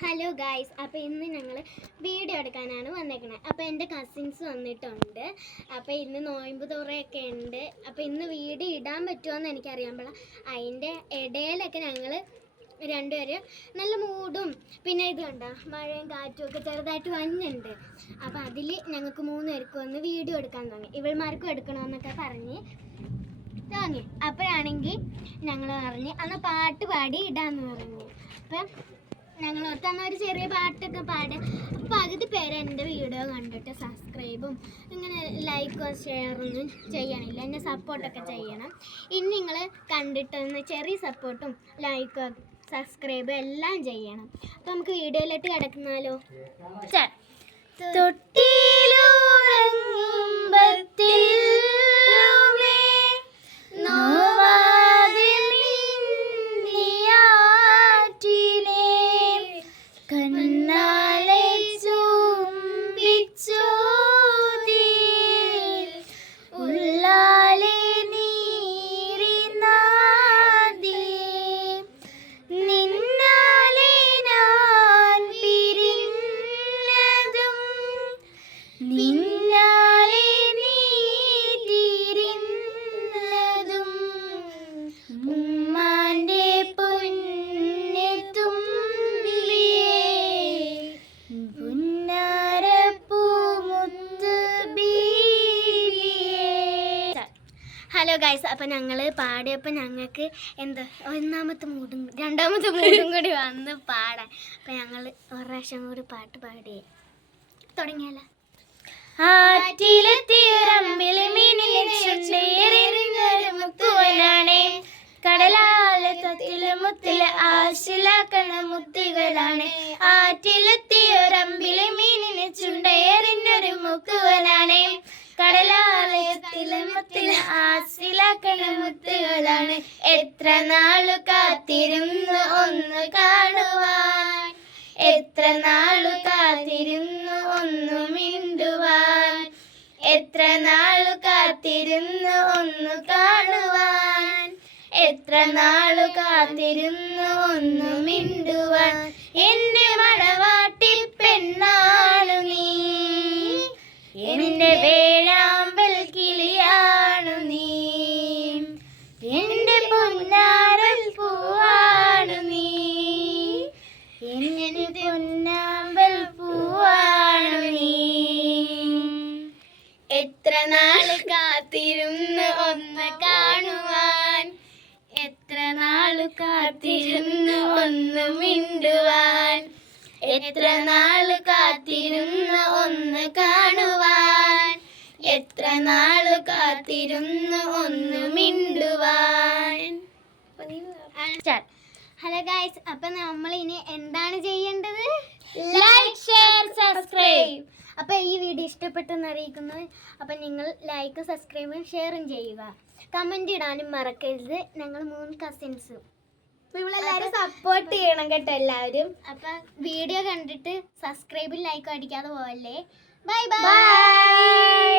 Hello guys, അപ്പോൾ ഇന്ന് ഞങ്ങൾ വീഡിയോ എടുക്കാനാണ് വന്നേക്കണത്. അപ്പോൾ എൻ്റെ കസിൻസ് വന്നിട്ടുണ്ട്. അപ്പോൾ ഇന്ന് നോയമ്പ് തുറയൊക്കെ ഉണ്ട്. അപ്പോൾ ഇന്ന് വീഡിയോ ഇടാൻ പറ്റുമോയെന്ന് എനിക്കറിയാൻ പാടില്ല. അതിൻ്റെ ഇടയിലൊക്കെ ഞങ്ങൾ രണ്ടുപേരും നല്ല മൂഡും പിന്നെ ഇത് കണ്ടോ മഴയും കാറ്റും ഒക്കെ ചെറുതായിട്ട് വന്നുണ്ട്. അപ്പോൾ അതിൽ ഞങ്ങൾക്ക് 3 പേർക്കും ഒന്ന് വീഡിയോ എടുക്കാൻ തോന്നി. ഇവൾമാർക്കും എടുക്കണമെന്നൊക്കെ പറഞ്ഞ് തോന്നി. അപ്പോഴാണെങ്കിൽ ഞങ്ങൾ പറഞ്ഞ് അന്ന് പാട്ട് പാടി ഇടാമെന്ന് പറഞ്ഞു. അപ്പം ഞങ്ങൾ ഓർത്തന്ന ഒരു ചെറിയ പാട്ടൊക്കെ പാടുക. അപ്പോൾ പകുതി പേര് എൻ്റെ വീഡിയോ കണ്ടിട്ട് സബ്സ്ക്രൈബും ഇങ്ങനെ ലൈക്കോ ഷെയറൊന്നും ചെയ്യണില്ല, എന്നെ സപ്പോർട്ടൊക്കെ ചെയ്യണം. ഇനി നിങ്ങൾ കണ്ടിട്ടൊന്ന് ചെറിയ സപ്പോർട്ടും ലൈക്കോ സബ്സ്ക്രൈബും എല്ലാം ചെയ്യണം. അപ്പോൾ നമുക്ക് വീഡിയോയിലോട്ട് കിടക്കുന്നാലോ. നിന്നാലെ നീ തിരിഞ്ഞതും ഉമ്മാന്റെ പൊന്നെത്തുമ്പിയേ പുന്നാരപ്പൂമുത്ത് ബീവിയേ. ഹലോ ഗൈസ്, അപ്പം ഞങ്ങൾ പാടിയപ്പോൾ ഞങ്ങൾക്ക് എന്താ രണ്ടാമത്തെ മൂടും കൂടി വന്ന് പാടാൻ. അപ്പം ഞങ്ങൾ ഒരു പ്രാവശ്യം കൂടി പാട്ട് പാടി തുടങ്ങിയാലോ. ആറ്റിലെത്തിയൊരമ്പിളി മീനിലെറിഞ്ഞൊരു മുത്തുവനാണ്, കടലാലെ തത്തിലെ മുത്തിലെ ആശിലാക്കണ മുത്തുകളാണ്. ആറ്റിലെത്തിയൊരമ്പിളി മീനിനെ ചുണ്ടേറിഞ്ഞൊരു മുക്കുവനാണ്, കടലാലെ തത്തിലെ മുത്തിലെ ആശിലാക്കണ മുത്തുകളാണ്. എത്ര നാളു കാത്തിരുന്നു ഒന്ന് കാണുവാൻ, എത്ര നാളു കാത്തിരുന്നു ഒന്നു മിണ്ടുവാൻ, എത്ര നാളു കാത്തിരുന്നു ഒന്ന് കാണുവാൻ, എത്ര നാളു കാത്തിരുന്നു ഒന്ന് മിണ്ടുവാൻ. എന്റെ മണവാട്ടി പെണ്ണാണു നീ, എന്റെ വേഴാമ്പൽ കിളിയാണു നീ, എന്റെ പൊന്നാരൽ പൂവാണു നീ, എന്റെ പൊന്നാമ്പൽ പൂവാണു നീ. എത്ര നാള് കാത്തിരുന്ന് ഒന്ന് കാണുവാൻ, എത്ര നാള് കാത്തിരുന്ന് ഒന്ന് മിണ്ടുവാൻ, എത്ര നാള് കാത്തിരുന്ന് ഒന്ന് കാണുവാൻ, എത്ര നാള് കാത്തിരുന്ന് ഒന്ന് മിണ്ടുവാൻ. ഹലോ ഗൈസ്, അപ്പം നമ്മൾ ഇനി എന്താണ് ചെയ്യേണ്ടത്? Like, share, subscribe. അപ്പോൾ ഈ വീഡിയോ ഇഷ്ടപ്പെട്ടെന്ന് അറിയിക്കുന്നത്. അപ്പം നിങ്ങൾ ലൈക്കും സബ്സ്ക്രൈബും ഷെയറും ചെയ്യുക, കമൻറ്റ് ഇടാനും മറക്കരുത്. ഞങ്ങൾ 3 കസിൻസും. അപ്പോൾ ഇവളെല്ലാവരും സപ്പോർട്ട് ചെയ്യണം കേട്ടോ എല്ലാവരും. അപ്പം വീഡിയോ കണ്ടിട്ട് സബ്സ്ക്രൈബും ലൈക്കും അടിക്കാതെ പോവല്ലേ. Bye bye.